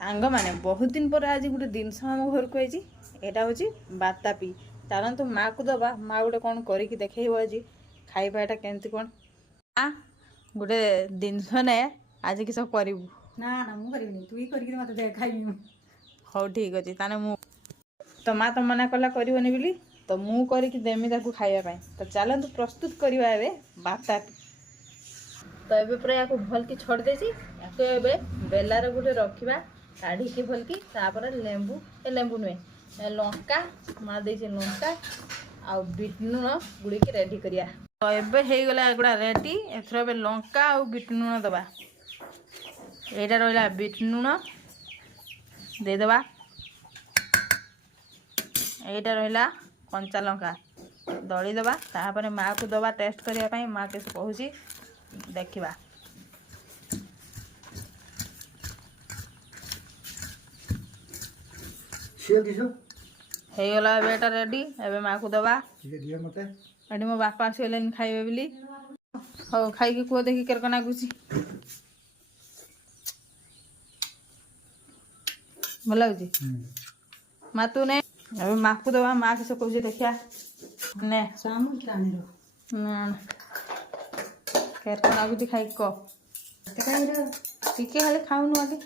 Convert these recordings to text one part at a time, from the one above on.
सांग मैंने बहुत दिन पर आज गोटे जिनस आम घर को आई यहाँ हूँ बातापी चलतु माँ को दबा माँ गोटे कौन करके देखेब आज खाइबा एटा केमती कौन गोटे जिनस ने आज किस कर ना ना मु करबिनी तू ही करके मते दे खाइबी हौ ठीक अच्छे ताने मु तो माँ तो मना कला करबनी बोली तो मु करके देमी ताकू खाइबा तो चलतु प्रस्तुत करवा ए बातापी तो ये पूरा या भल की छड़ देसी या बेलार गोटे रखा काढ़ी भल की लेंबू लेंबू नुहे लंका माँ दे लंका आ बीट लुण गुड़ी रेडी करिया तो ये गला एगुड़ा रेडी एथर लंका आ बीट लुण दबा यहाँ रहा बीट लुण देदबा यहाँ रहा कंचा लंका दलीदबा तापर माँ को दबा टेस्ट करने माँ के कहूँ देखा गला एटा रेडी एबे माँ को दबा ये मो बापा आसगले खाइबे बोली हाँ खाई कह देखी केरक नागुच भल लगुच माँ तू ने अबे माँ को दबा माँ किस कह देखिया ने केरक नागुच खाई टिके खाली खाऊनु आगे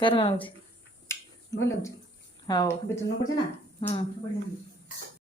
केरक नागुच भल लगुच हाँ बेटन पड़े ना बढ़िया